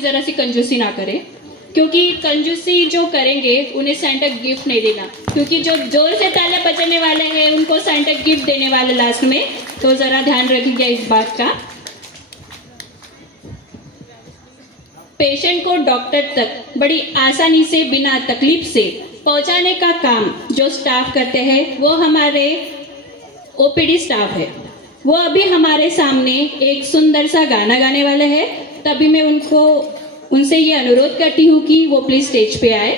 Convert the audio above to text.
जरा सी कंजूसी ना करें, क्योंकि कंजूसी जो करेंगे उन्हें सेंटा गिफ्ट नहीं देना, क्योंकि जो जोर से ताले बजाने वाले हैं उनको सेंटा गिफ्ट देने वाले लास्ट में, तो जरा ध्यान रखिएगा इस बात का। पेशेंट को डॉक्टर तक बड़ी आसानी से बिना तकलीफ से पहुंचाने का काम जो स्टाफ करते हैं वो हमारे ओपीडी स्टाफ है। वो अभी हमारे सामने एक सुंदर सा गाना गाने वाले हैं, तभी मैं उनसे ये अनुरोध करती हूँ कि वो प्लीज स्टेज पे आए।